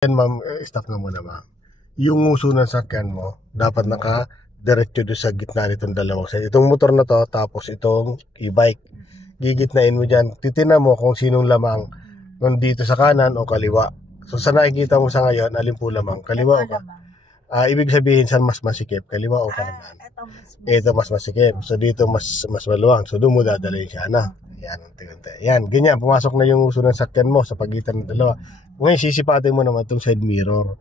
Yan ma'am, stop na muna ma'am. Yung nguso ng sakyan mo, dapat naka-diretso doon sa gitna nitong dalawang side. Itong motor na to, tapos itong e-bike. Gigitnain mo dyan. Titignan mo kung sinong lamang nandito sa kanan o kaliwa. So sa nakikita mo sa ngayon, alin po lamang? Kaliwa o ka? Ibig sabihin saan mas masikip? Kaliwa o kanan? Ito mas masikip. So dito mas maluwang. So doon mo dadalhin siya na. Yan, unti-unti. Yan, ganyan. Pumasok na yung uso ng sakyan mo sa pagitan ng dalawa. Ngayon, sisipatin mo naman itong side mirror.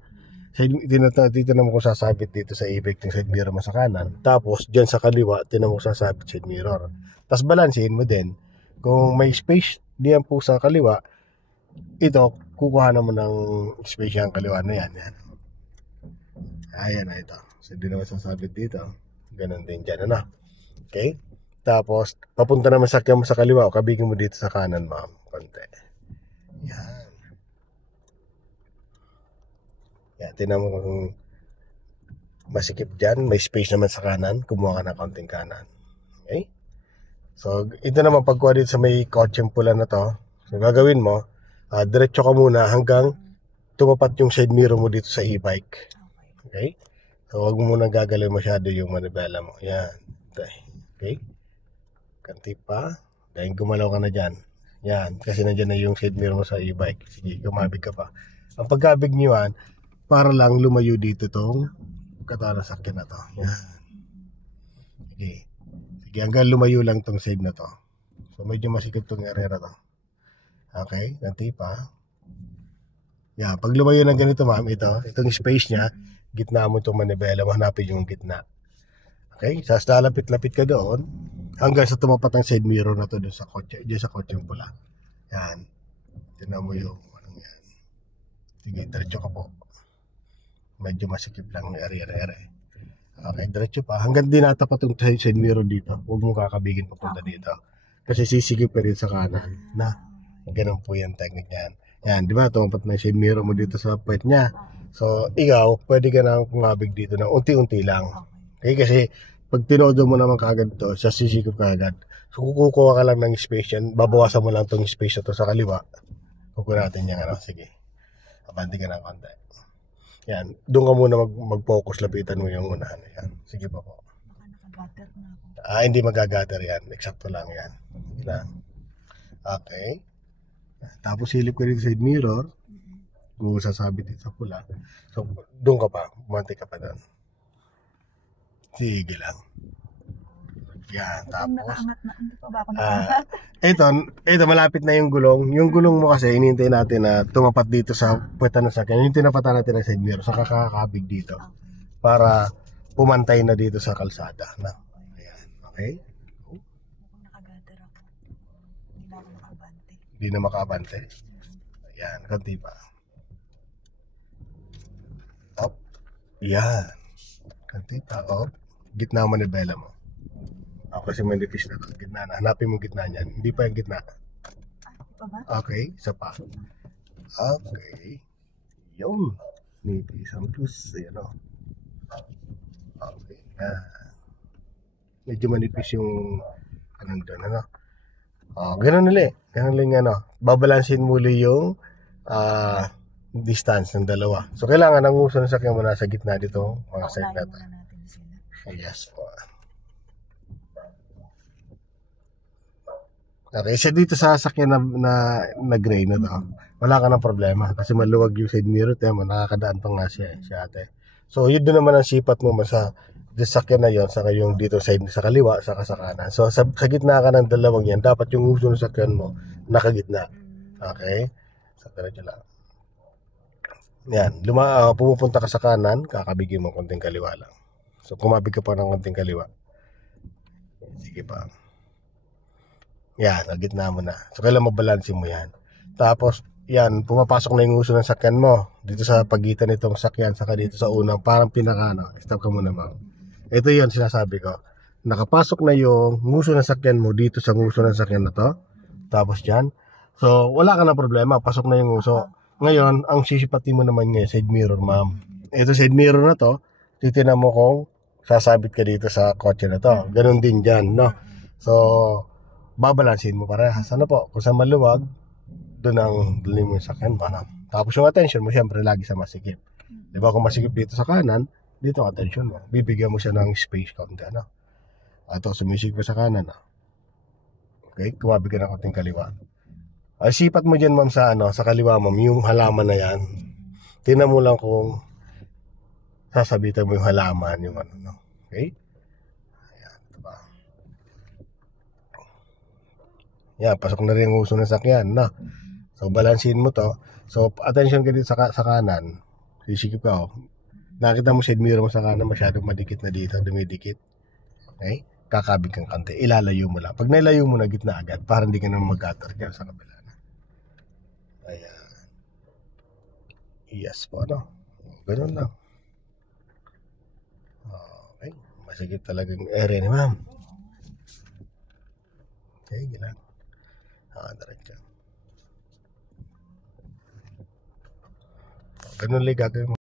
Dito naman kung sasabit dito sa e-bike yung side mirror mo sa kanan. Tapos, dyan sa kaliwa, tinan mo kung sasabit side mirror. Tapos, balansin mo din. Kung may space diyan po sa kaliwa, ito, kukuha mo ng space yung kaliwa na yan. Yan. Ayan na ito. So, di naman sasabit dito. Ganon din dyan. Ano? Okay? Tapos, papunta naman sakyan mo sa kaliwa o kabigin mo dito sa kanan, ma'am. Konti. Yan. Yan, tinan mo kung masikip dyan. May space naman sa kanan. Kumuha ka ng kaunting kanan. Okay? So, ito naman pagkuha dito sa may kotseng pula na to. So, gagawin mo, diretso ka muna hanggang tumapat yung side mirror mo dito sa e-bike. Okay? So, huwag mo muna gagalaw masyado yung manibela mo. Yan. Okay? Kanti pa. Dahil gumalaw ka na dyan. Yan. Kasi nandyan na yung side mirror mo sa e-bike. Sige, gumabig ka pa. Ang pagkabig nyo yan, para lang lumayo dito tong katawan ng sakyan na to. Yan. Sige. Sige, hanggang lumayo lang tong side na to. So, medyo masikip tong area na to. Okay? Kanti pa. Yan. Pag lumayo ng ganito, ma'am, itong space niya, gitna mo itong manibela, hanapin yung gitna. Okay? Sas lalapit-lapit ka doon hanggang sa tumapat ang side mirror na to doon sa kotse, diyan sa kotseng pula. Yan. Tingnan mo yung anong yan. Sige, diretso ka po. Medyo masikip lang ng area. Okay, diretso pa. Hanggang dinatapat yung side mirror dito. Huwag mo kakabigin papunta dito. Kasi sisikip ka rin sa kanan. Na, ganun po yung technique yan. Yan, di ba? Tumapat na yung side mirror mo dito sa puwet niya. So, ikaw, pwede ka na kumabig dito na unti-unti lang. Okay, kasi pag tinodo mo naman kaagad to, siya sisikip kaagad. So, kukuha ka lang ng space yan. Babawasan mo lang tong space na to sa kaliwa. Kukuha natin yan. Ano? Sige. Abante ka ng konti. Yan. Doon ka muna mag-focus. Lapitan mo yung unahan. Yan. Sige pa po. Hindi magagater yan. Eksakto lang yan. Yan. Okay. Tapos silip ka dito sa side mirror. Kung sasabit dito sa pula. So, doon ka pa. Bumante ka pa doon. Sige lang. Yan, tapos ito malapit na yung gulong. Yung gulong mo kasi hinihintay natin na tumapat dito sa puweta ng sakyan. Yung tinapatan natin ng side mirror sa kakakabig dito para pumantay na dito sa kalsada na. Ayan, okay? Hindi na makabante. Ayan, kanti pa. Up. Yan. Kanti pa, up. Gitna mo manibela mo. Ako kasi manipis na to. Gitna na. Hanapin mo gitna niyan. Hindi pa yung gitna. Okay. Isa pa. Okay. Yung. Nipis. Ang plus. Ayan o. Okay. Yan. Medyo manipis yung anong doon. Ano? Ganun ulit. Ganun ulit ano. Babalansin muli yung distance ng dalawa. So, kailangan ang uso ng sakyan mo nasa gitna dito. Mga side na to. Yes po. Okay, so dito sa sasakyan na gray na to, wala ka ng problema kasi maluwag yung side mirror, tema nakakadaan pa nga siya, si ate. So yun doon naman ang sipat mo sa sasakyan na yon, saka yung dito side sa kaliwa, saka sa kanan. So sa gitna ka ng dalawang yan, dapat yung uso ng sasakyan mo nakagitna. Okay? So diretso lang. Yan, pumupunta ka sa kanan, kakabigin mo konting kaliwa lang. So kumabig ka pa ng konting kaliwa. Sige pa. Yan, gitna mo na. So, kailangan mabalansin mo yan. Tapos, yan, pumapasok na yung uso ng sakyan mo. Dito sa pagitan nitong sakyan, saka dito sa unang, parang pinaka, stop ka muna ma'am. Ito yun, sinasabi ko. Nakapasok na yung uso ng sakyan mo dito sa uso ng sakyan na to. Tapos dyan. So, wala ka na problema. Pasok na yung uso. Ngayon, ang sisipatin mo naman ngayon, side mirror ma'am. Ito side mirror na to, titignan mo kung sasabit ka dito sa kotse na to. Ganun din dyan, no? So, babalansin mo parehas. Ano po? Kung sa maluwag, doon ang dalhin mo yung sakyan. Tapos yung attention mo, syempre, lagi sa masikip. Di ba kung masikip dito sa kanan, dito ang attention mo. Bibigyan mo siya ng space konti, ano? Ato, sumisikip sa kanan, ah. Okay, kumabi ka ng konting kaliwa. Ay, sipat mo dyan, ma'am, sa, sa kaliwa, ma'am, yung halaman na yan. Tingnan mo lang kung sasabitan mo yung halaman, yung ano, no? Okay? Ayan, diba? Yan, pasok na rin yung uso ng sakyan, no? So, balansin mo to. So, attention ka dito sa kanan. Sisikip ka, oh. Nakita mo side mirror mo sa kanan, masyadong madikit na dito, dumidikit. Okay? Kakabig kang kante. Ilalayo mo lang. Pag nailayo mo na, gitna agad, para hindi ka na mag-gutter dyan sa kabila. Ayan. Yes po, no? Ganun lang. Okay. Masigit talagang area ni ma'am. Okay, gila. Diretso. Ganun lang gagawin mo.